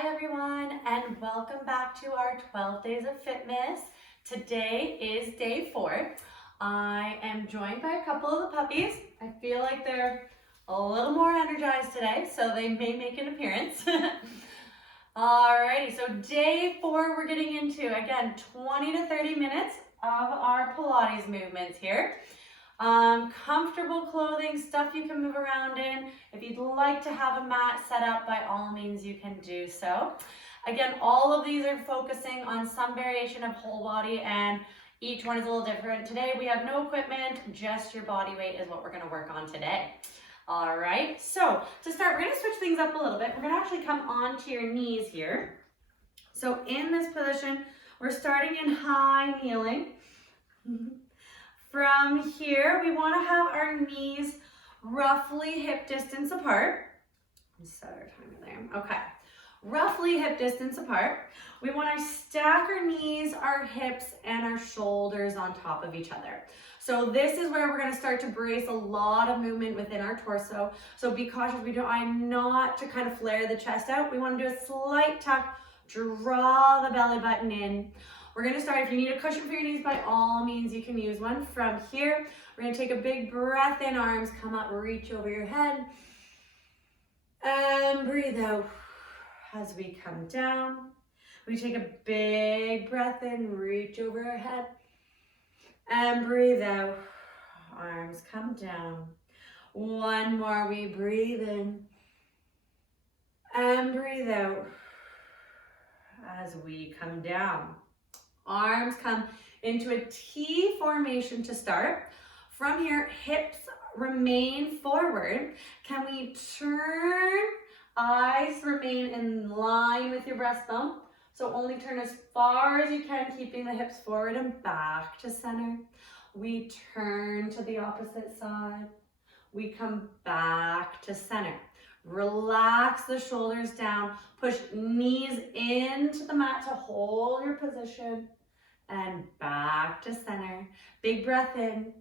Hi everyone, and welcome back to our 12 Days of Fitmas. Today is day 4. I am joined by a couple of the puppies. I feel like they're a little more energized today, so they may make an appearance. Alrighty, so day 4 we're getting into, again, 20 to 30 minutes of our Pilates movements here. Comfortable clothing, stuff you can move around in. If you'd like to have a mat set up, by all means you can do so. Again, all of these are focusing on some variation of whole body, and each one is a little different. Today we have no equipment, just your body weight is what we're going to work on today. All right, so to start, we're going to switch things up a little bit. We're going to actually come onto your knees here. So in this position, we're starting in high kneeling. From here, we want to have our knees roughly hip distance apart. Set our timer there. Okay. Roughly hip distance apart. We want to stack our knees, our hips, and our shoulders on top of each other. So this is where we're going to start to brace a lot of movement within our torso. So be cautious. We don't not to kind of flare the chest out. We want to do a slight tuck, draw the belly button in. We're going to start, if you need a cushion for your knees, by all means, you can use one. From here, we're going to take a big breath in, arms come up, reach over your head. And breathe out as we come down. We take a big breath in, reach over our head. And breathe out, arms come down. One more, we breathe in. And breathe out as we come down. Arms come into a T formation to start. From here, hips remain forward. Can we turn? Eyes remain in line with your breastbone. So only turn as far as you can, keeping the hips forward and back to center. We turn to the opposite side. We come back to center. Relax the shoulders down. Push knees into the mat to hold your position. And back to center. Big breath in.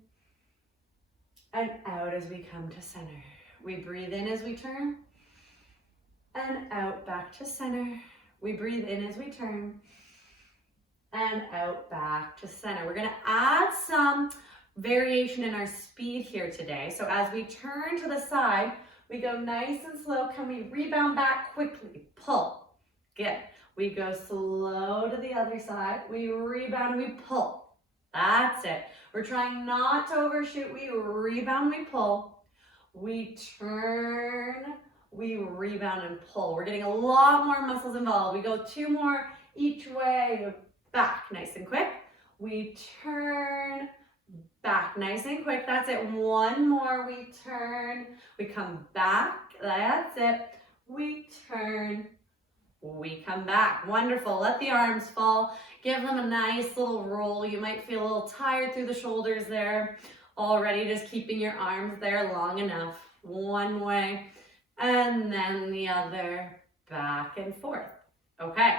And out as we come to center. We breathe in as we turn. And out back to center. We breathe in as we turn. And out back to center. We're going to add some variation in our speed here today. So as we turn to the side, we go nice and slow. Can we rebound back quickly? Pull. Good. We go slow to the other side. We rebound, we pull. That's it. We're trying not to overshoot. We rebound, we pull. We turn, we rebound and pull. We're getting a lot more muscles involved. We go 2 more each way. Back, nice and quick. We turn, back, nice and quick. That's it. 1 more. We turn, we come back. That's it. We turn. We come back. Wonderful. Let the arms fall. Give them a nice little roll. You might feel a little tired through the shoulders there. Already just keeping your arms there long enough. 1 way and then the other. Back and forth. Okay.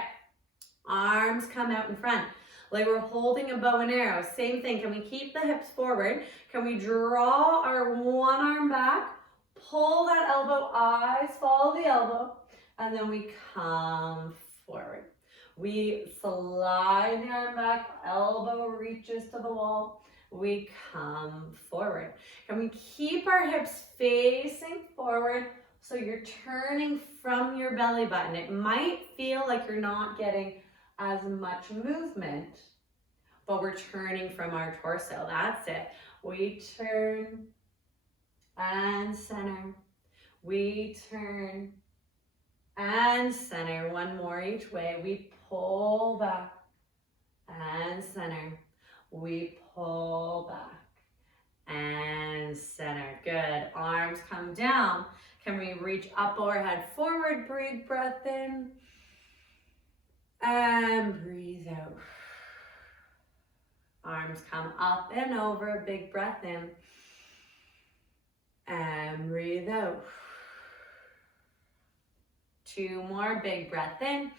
Arms come out in front. Like we're holding a bow and arrow. Same thing. Can we keep the hips forward? Can we draw our 1 arm back? Pull that elbow. Eyes follow the elbow. And then we come forward. We slide the arm back, elbow reaches to the wall. We come forward. Can we keep our hips facing forward so you're turning from your belly button? It might feel like you're not getting as much movement, but we're turning from our torso. That's it. We turn and center. We turn and center. 1 more each way. We pull back and center. We pull back and center. Good. Arms come down. Can we reach up overhead forward? Big breath in. And breathe out. Arms come up and over. Big breath in. And breathe out. 2 more, big breath in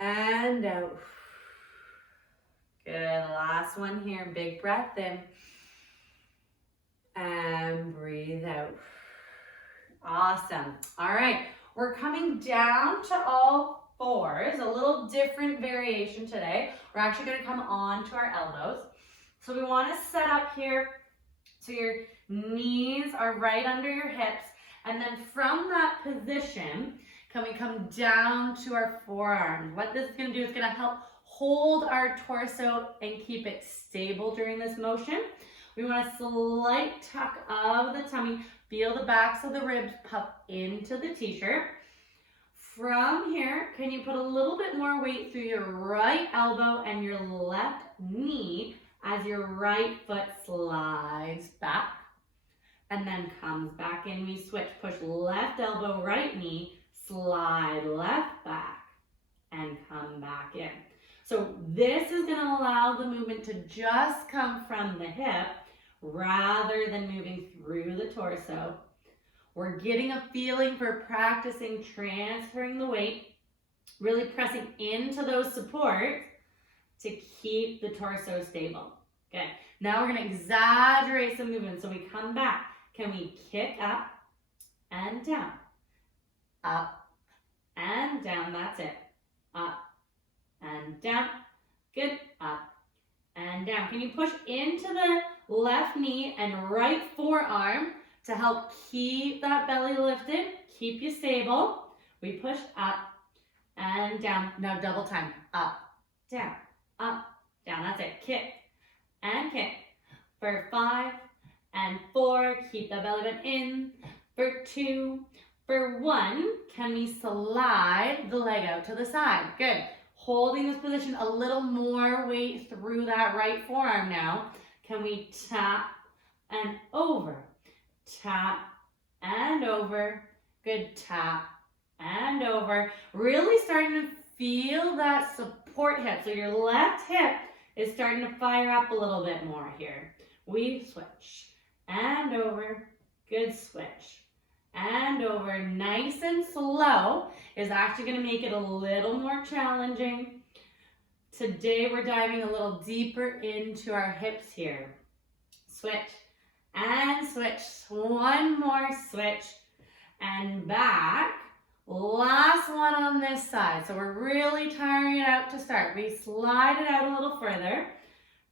and out. Good, last one here, big breath in and breathe out. Awesome. All right, we're coming down to all fours, a little different variation today. We're actually going to come on to our elbows. So we want to set up here so your knees are right under your hips, and then from that position, can we come down to our forearms? What this is going to do is going to help hold our torso and keep it stable during this motion. We want a slight tuck of the tummy. Feel the backs of the ribs puff into the t-shirt. From here, can you put a little bit more weight through your right elbow and your left knee as your right foot slides back and then comes back in. We switch, push left elbow, right knee, slide left back and come back in. So this is going to allow the movement to just come from the hip rather than moving through the torso. We're getting a feeling for practicing transferring the weight, really pressing into those supports to keep the torso stable. Okay, now we're going to exaggerate some movement. So we come back. Can we kick up and down? Up and down. That's it. Up and down. Good. Up and down. Can you push into the left knee and right forearm to help keep that belly lifted, keep you stable? We push up and down. Now double time. Up, down, That's it. Kick and kick. For 5 and 4, keep the belly button in. For 2, for 1, can we slide the leg out to the side? Good. Holding this position, a little more weight through that right forearm now. Can we tap and over? Tap and over. Good. Tap and over. Really starting to feel that support hip. So your left hip is starting to fire up a little bit more here. We switch and over. Good. Switch and over. Nice and slow is actually going to make it a little more challenging. Today we're diving a little deeper into our hips here. Switch and switch. One more switch and back. Last one on this side. So we're really tiring it out to start. We slide it out a little further.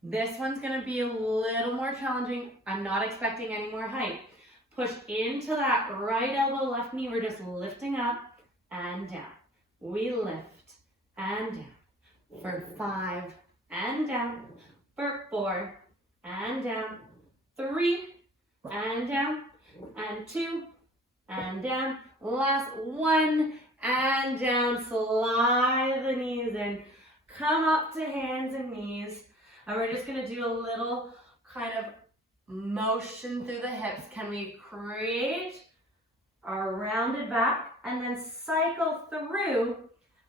This one's going to be a little more challenging. I'm not expecting any more height. Push into that right elbow, left knee. We're just lifting up and down. We lift and down. For 5 and down. For 4 and down. 3 and down. And 2 and down. Last 1 and down. Slide the knees in. Come up to hands and knees. And we're just going to do a little kind of motion through the hips. Can we create our rounded back and then cycle through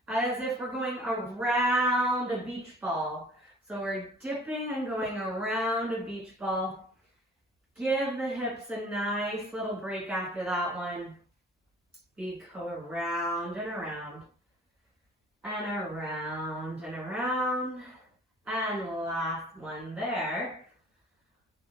as if we're going around a beach ball. So we're dipping and going around a beach ball. Give the hips a nice little break after that one. We go around and around and around and around. And last one there.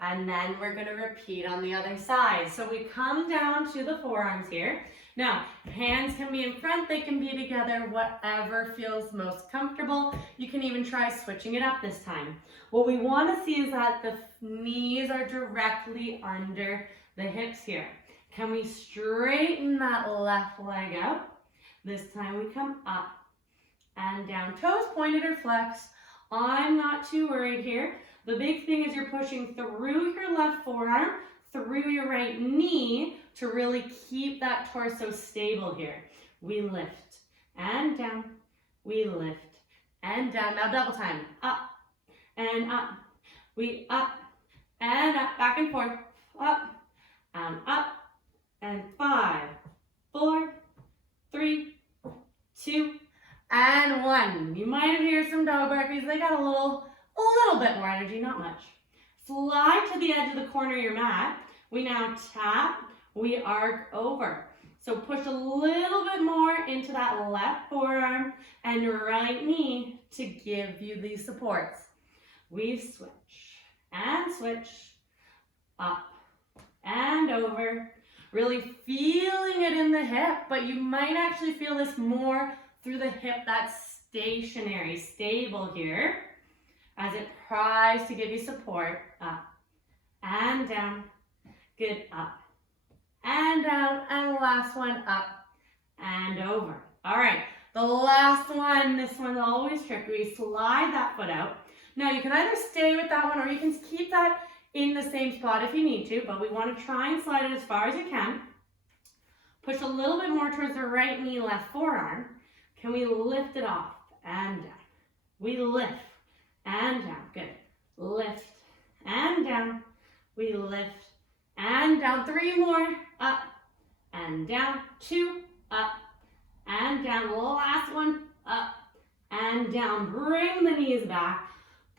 And then we're going to repeat on the other side. So we come down to the forearms here. Now, hands can be in front, they can be together, whatever feels most comfortable. You can even try switching it up this time. What we want to see is that the knees are directly under the hips here. Can we straighten that left leg out? This time we come up and down. Toes pointed or flexed. I'm not too worried here. The big thing is you're pushing through your left forearm, through your right knee to really keep that torso stable here. We lift and down. We lift and down. Now double time. Up and up. We up and up. Back and forth. Up and up. And 5, 4, 3, 2, and 1. You might hear some dog barkies. They got a little bit more energy, not much. Slide to the edge of the corner of your mat. We now tap, we arc over. So push a little bit more into that left forearm and right knee to give you these supports. We switch, up and over. Really feeling it in the hip, but you might actually feel this more through the hip that's stationary, stable here, as it tries to give you support. Up and down. Good. Up and down. And last one, up and over. All right, the last one, this one's always tricky. We slide that foot out. Now you can either stay with that one or you can keep that in the same spot if you need to, but we want to try and slide it as far as you can. Push a little bit more towards the right knee, left forearm. Can we lift it off and down? We lift and down. Good. Lift and down. We lift and down. 3 more. Up and down. 2. Up and down. Last one. Up and down. Bring the knees back.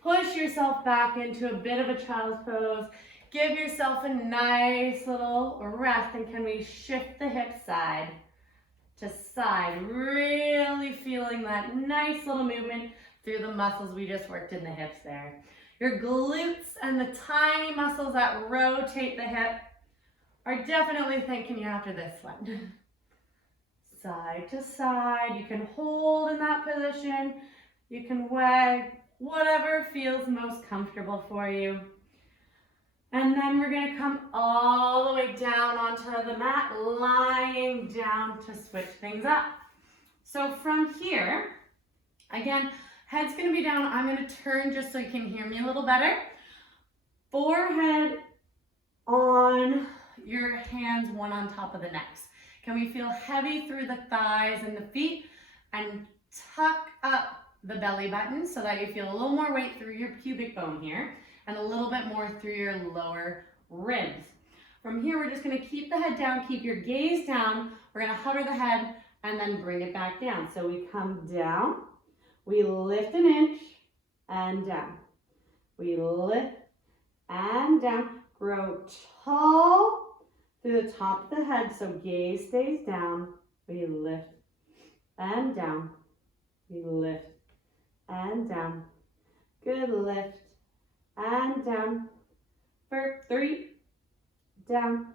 Push yourself back into a bit of a child's pose. Give yourself a nice little rest, and can we shift the hips side to side, really feeling that nice little movement through the muscles we just worked in the hips there. Your glutes and the tiny muscles that rotate the hip are definitely thanking you after this one. Side to side, you can hold in that position, you can wag, whatever feels most comfortable for you. And then we're going to come all the way down onto the mat, lying down to switch things up. So from here, again, head's going to be down. I'm going to turn just so you can hear me a little better. Forehead on your hands, one on top of the necks. Can we feel heavy through the thighs and the feet, and tuck up the belly button so that you feel a little more weight through your pubic bone here and a little bit more through your lower ribs. From here, we're just going to keep the head down, keep your gaze down. We're going to hover the head and then bring it back down. So we come down, we lift an inch and down. We lift and down, grow tall through the top of the head, so gaze stays down. We lift and down. We lift and down. Good, lift and down. For 3, down,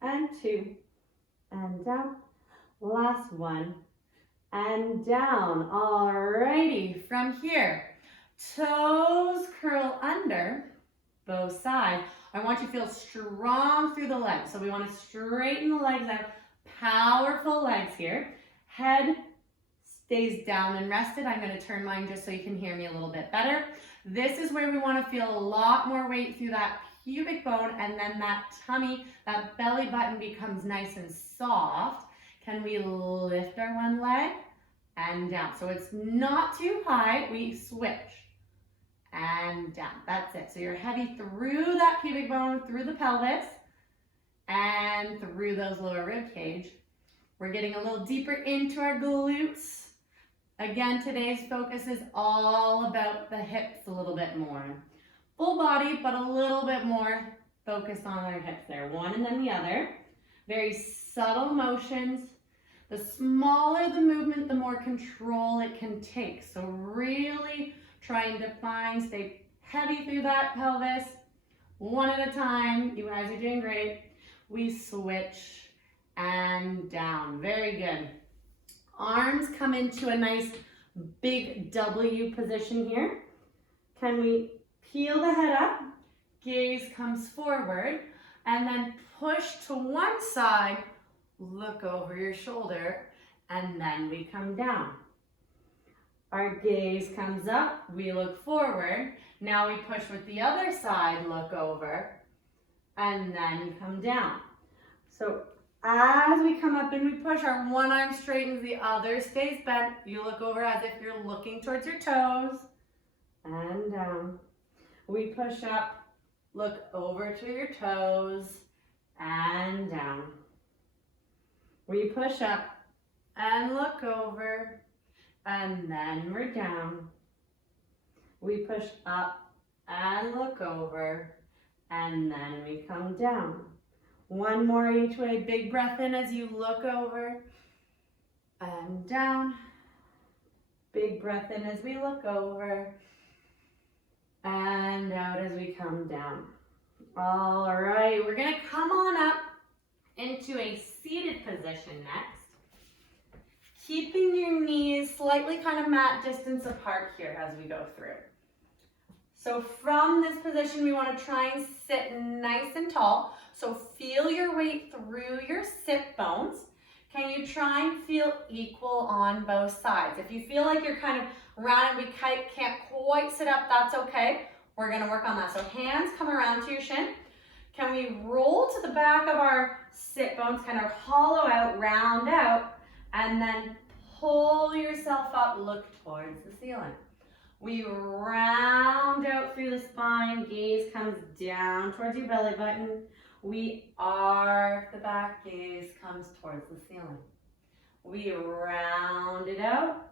and 2, and down. Last one, and down. Alrighty, from here, toes curl under both sides. I want you to feel strong through the legs. So we want to straighten the legs out. Powerful legs here. Head stays down and rested. I'm going to turn mine just so you can hear me a little bit better. This is where we want to feel a lot more weight through that pubic bone, and then that tummy, that belly button becomes nice and soft. Can we lift our one leg and down? So it's not too high. We switch and down. That's it. So you're heavy through that pubic bone, through the pelvis, and through those lower rib cage. We're getting a little deeper into our glutes. Again, today's focus is all about the hips a little bit more. Full body, but a little bit more focused on our hips there. One and then the other. Very subtle motions. The smaller the movement, the more control it can take. So really try and define, stay heavy through that pelvis. One at a time. You guys are doing great. We switch and down. Very good. Arms come into a nice big W position here. Can we peel the head up? Gaze comes forward, and then push to one side, look over your shoulder, and then we come down. Our gaze comes up, we look forward. Now we push with the other side, look over, and then come down. So as we come up and we push, our one arm straightens, the other stays bent. You look over as if you're looking towards your toes, and down. We push up, look over to your toes, and down. We push up and look over, and then we're down. We push up and look over, and then we come down. One more each way. Big breath in as you look over and down. Big breath in as we look over and out as we come down. All right, we're going to come on up into a seated position next. Keeping your knees slightly kind of mat distance apart here as we go through. So from this position, we want to try and sit nice and tall. So feel your weight through your sit bones. Can you try and feel equal on both sides? If you feel like you're kind of round and we can't quite sit up, that's okay. We're going to work on that. So hands come around to your shin. Can we roll to the back of our sit bones, kind of hollow out, round out, and then pull yourself up, look towards the ceiling. We round out through the spine, gaze comes down towards your belly button. We arc the back, gaze comes towards the ceiling. We round it out,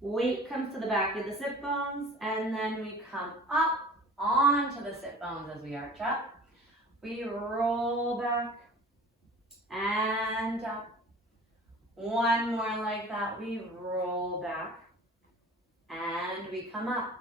weight comes to the back of the sit bones, and then we come up onto the sit bones as we arch up. We roll back and up. One more like that, we roll back and we come up.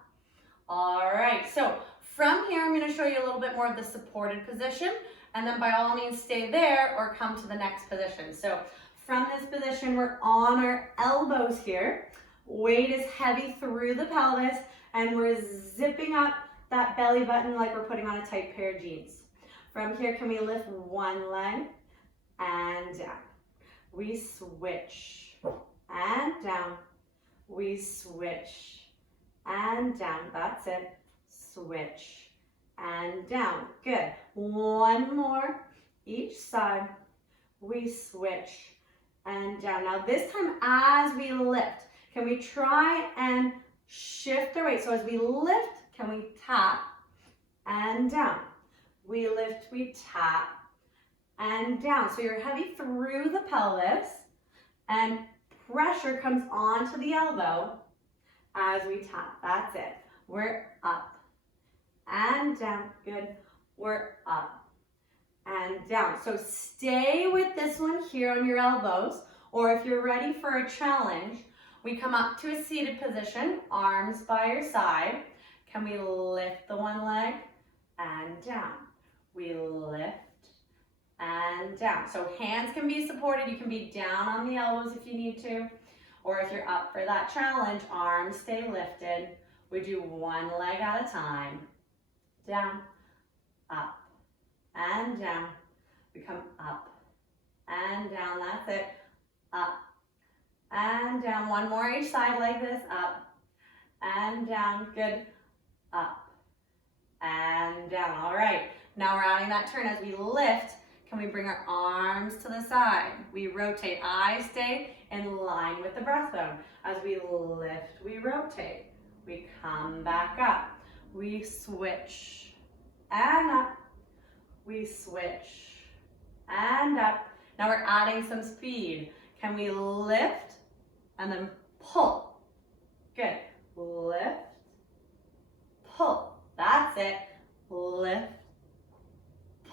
All right, so from here, I'm gonna show you a little bit more of the supported position, and then by all means stay there or come to the next position. So from this position, we're on our elbows here. Weight is heavy through the pelvis, and we're zipping up that belly button like we're putting on a tight pair of jeans. From here, can we lift one leg and down? We switch and down. We switch and down. That's it. Switch and down. Good. One more each side. We switch and down. Now this time as we lift, can we try and shift the weight? So as we lift, can we tap and down? We lift, we tap and down. So you're heavy through the pelvis and pressure comes onto the elbow as we tap. That's it. We're up and down. Good. We're up and down. So stay with this one here on your elbows, or if you're ready for a challenge, we come up to a seated position, arms by your side. Can we lift the one leg and down? We lift and down. So hands can be supported. You can be down on the elbows if you need to, or if you're up for that challenge, arms stay lifted. We do one leg at a time. Down, up, and down. We come up and down. That's it. Up and down. One more each side like this. Up and down. Good. Up and down. All right. Now we're adding that turn as we lift. Can we bring our arms to the side? We rotate. Eyes stay in line with the breastbone. As we lift, we rotate. We come back up. We switch and up. We switch and up. Now we're adding some speed. Can we lift and then pull? Good. Lift, pull. That's it. Lift,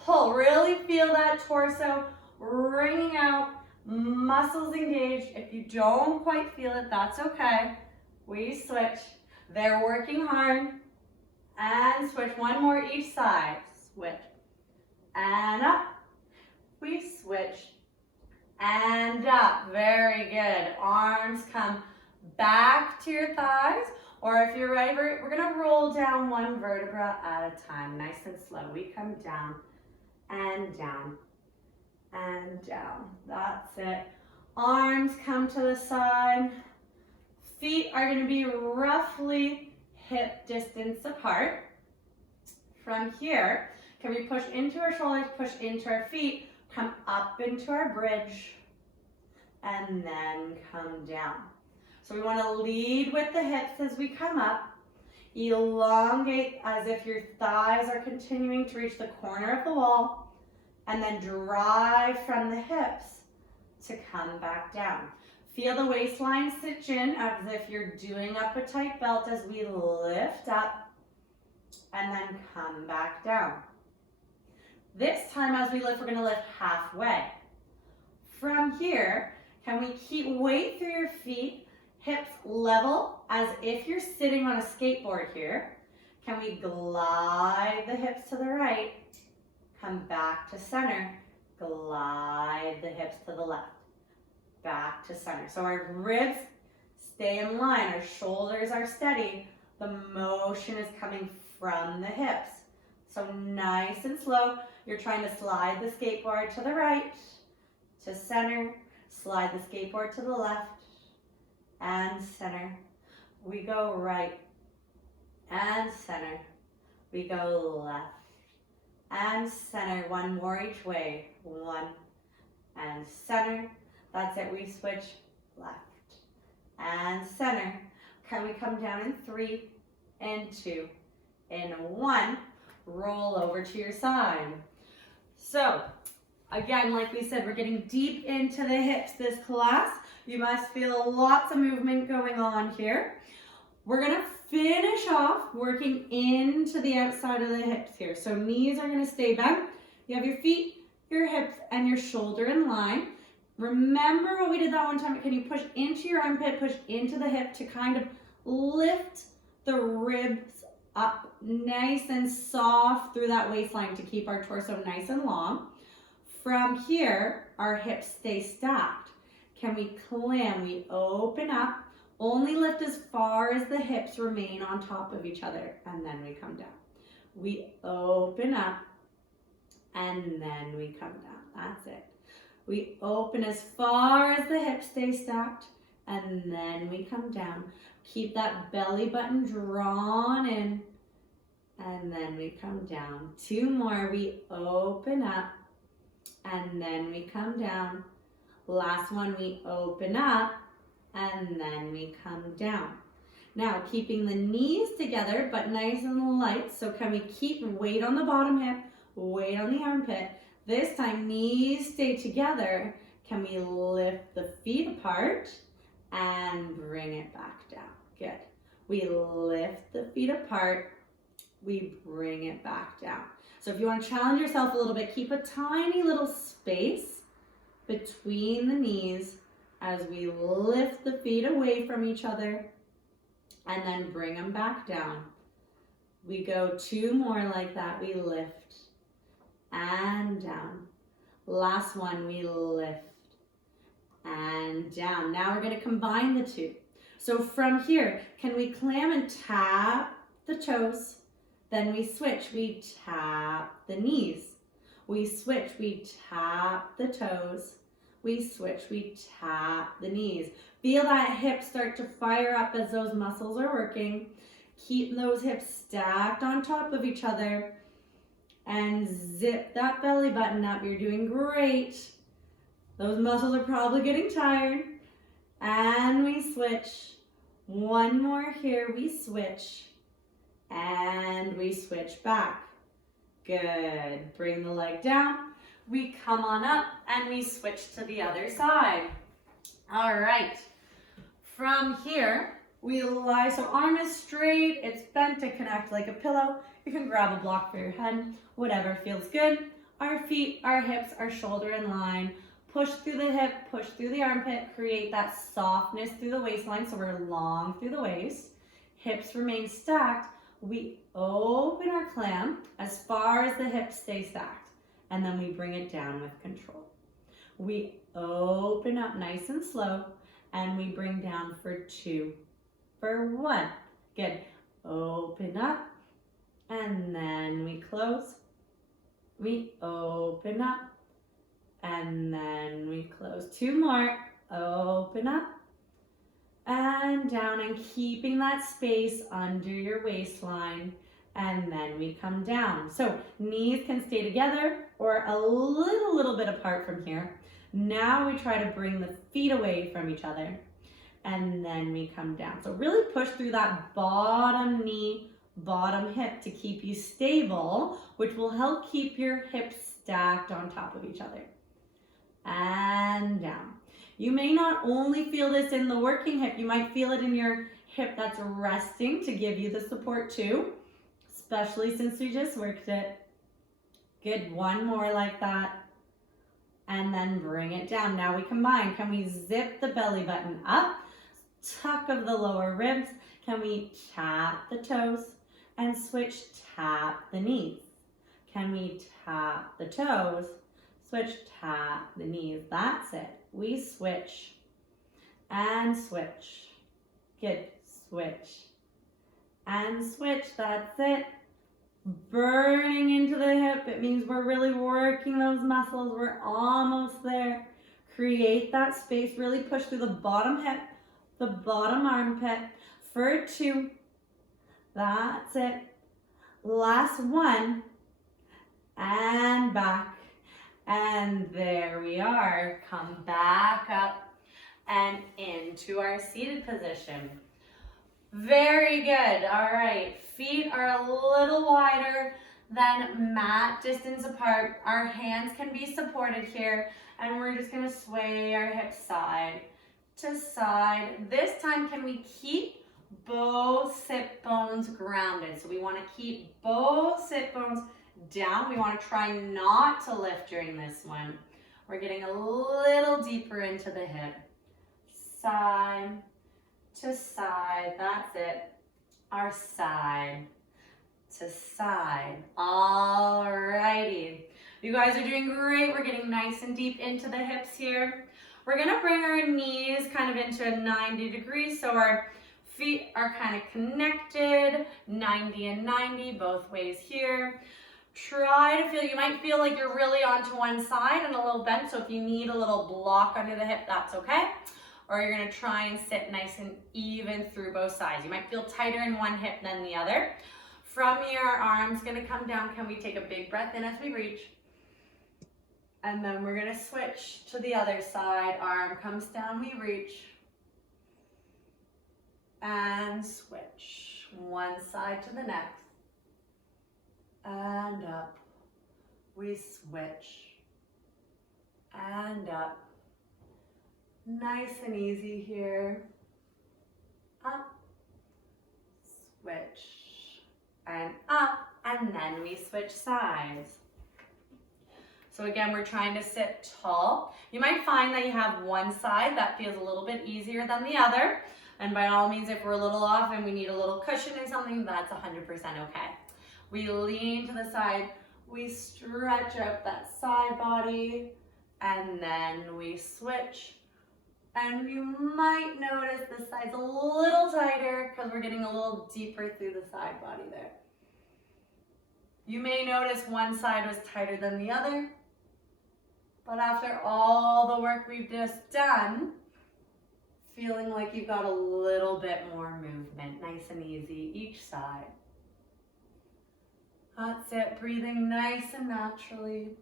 pull. Really feel that torso wringing out, muscles engaged. If you don't quite feel it, that's okay. We switch. They're working hard. And switch. One more each side. Switch. And up. We switch. And up. Very good. Arms come back to your thighs. Or if you're ready, we're going to roll down one vertebra at a time. Nice and slow. We come down and down and down. That's it. Arms come to the side. Feet are going to be roughly hip distance apart. From here, can we push into our shoulders, push into our feet, come up into our bridge, and then come down. So we want to lead with the hips as we come up, elongate as if your thighs are continuing to reach the corner of the wall, and then drive from the hips to come back down. Feel the waistline cinch in as if you're doing up a tight belt as we lift up and then come back down. This time as we lift, we're going to lift halfway. From here, can we keep weight through your feet, hips level as if you're sitting on a skateboard here. Can we glide the hips to the right, come back to center, Glide the hips to the left. Back to center. So our ribs stay in line. Our shoulders are steady. The motion is coming from the hips. So nice and slow. You're trying to slide the skateboard to the right, to center. Slide the skateboard to the left and center. We go right and center. We go left and center. One more each way. One and center. That's it. We switch left and center. Can we come down in 3 and 2 and 1? Roll over to your side. So again, like we said, we're getting deep into the hips this class. You must feel lots of movement going on here. We're gonna finish off working into the outside of the hips here. So knees are gonna stay bent. You have your feet, your hips, and your shoulder in line. Remember what we did that one time. Can you push into your armpit, push into the hip to kind of lift the ribs up nice and soft through that waistline to keep our torso nice and long. From here, our hips stay stacked. Can we climb? We open up. Only lift as far as the hips remain on top of each other, and then we come down. We open up, and then we come down. That's it. We open as far as the hips stay stacked, and then we come down. Keep that belly button drawn in, and then we come down. 2 more. We open up, and then we come down. Last one, we open up, and then we come down. Now, keeping the knees together, but nice and light. So can we keep weight on the bottom hip, weight on the armpit? This time, knees stay together. Can we lift the feet apart and bring it back down? Good. We lift the feet apart. We bring it back down. So if you want to challenge yourself a little bit, keep a tiny little space between the knees as we lift the feet away from each other and then bring them back down. We go 2 more like that. We lift and down. Last one, we lift and down. Now we're going to combine the 2. So from here, can we clam and tap the toes? Then we switch, we tap the knees. We switch, we tap the toes. We switch, we tap the knees. Feel that hip start to fire up as those muscles are working. Keep those hips stacked on top of each other. And zip that belly button up. You're doing great. Those muscles are probably getting tired. And we switch. 1 more here, we switch. And we switch back. Good. Bring the leg down. We come on up and we switch to the other side. All right. From here, we lie. So arm is straight. It's bent to connect like a pillow. You can grab a block for your head. Whatever feels good. Our feet, our hips, our shoulder in line. Push through the hip, push through the armpit. Create that softness through the waistline so we're long through the waist. Hips remain stacked. We open our clam as far as the hips stay stacked, and then we bring it down with control. We open up nice and slow, and we bring down for 2, for 1. Good. Open up, and then we close. We open up, and then we close. 2 more. Open up, and down, and keeping that space under your waistline, and then we come down. So knees can stay together or a little bit apart from here. Now we try to bring the feet away from each other, and then we come down. So really push through that bottom knee, bottom hip to keep you stable, which will help keep your hips stacked on top of each other. And down. You may not only feel this in the working hip, you might feel it in your hip that's resting to give you the support too, especially since we just worked it. Good, 1 more like that. And then bring it down. Now we combine. Can we zip the belly button up? Tuck of the lower ribs. Can we tap the toes and switch, tap the knees? Can we tap the toes, switch, tap the knees. That's it. We switch and switch. Good. Switch and switch. That's it. Burning into the hip. It means we're really working those muscles. We're almost there. Create that space. Really push through the bottom hip, the bottom armpit for 2. That's it. Last 1. And back. And there we are. Come back up and into our seated position. Very good. All right. Feet are a little wider than mat distance apart. Our hands can be supported here, and we're just going to sway our hips side to side. This time, can we keep both sit bones grounded? So we want to keep both sit bones down. We want to try not to lift during this one. We're getting a little deeper into the hip. Side to side. That's it. Our side to side. All righty. You guys are doing great. We're getting nice and deep into the hips here. We're going to bring our knees kind of into 90 degrees. So our feet are kind of connected, 90 and 90, both ways here. Try to feel, you might feel like you're really onto one side and a little bent. So if you need a little block under the hip, that's okay. Or you're going to try and sit nice and even through both sides. You might feel tighter in one hip than the other. From here, our arms going to come down. Can we take a big breath in as we reach? And then we're going to switch to the other side. Arm comes down, we reach. And switch. One side to the next. And up. We switch. And up. Nice and easy here. Up. Switch. And up. And then we switch sides. So again, we're trying to sit tall. You might find that you have one side that feels a little bit easier than the other. And by all means, if we're a little off and we need a little cushion or something, that's 100% okay. We lean to the side, we stretch out that side body, and then we switch. And you might notice this side's a little tighter because we're getting a little deeper through the side body there. You may notice one side was tighter than the other. But after all the work we've just done, feeling like you've got a little bit more movement, nice and easy, each side. That's it, breathing nice and naturally.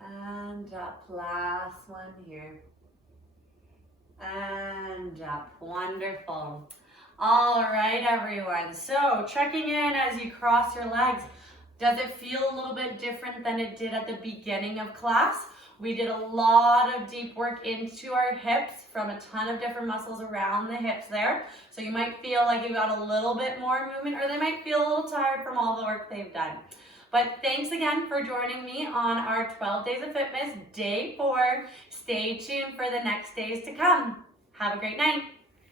And up, last one here. And up, wonderful. All right, everyone. So checking in as you cross your legs. Does it feel a little bit different than it did at the beginning of class? We did a lot of deep work into our hips from a ton of different muscles around the hips there. So you might feel like you got a little bit more movement, or they might feel a little tired from all the work they've done. But thanks again for joining me on our 12 Days of Fitmas, day 4. Stay tuned for the next days to come. Have a great night.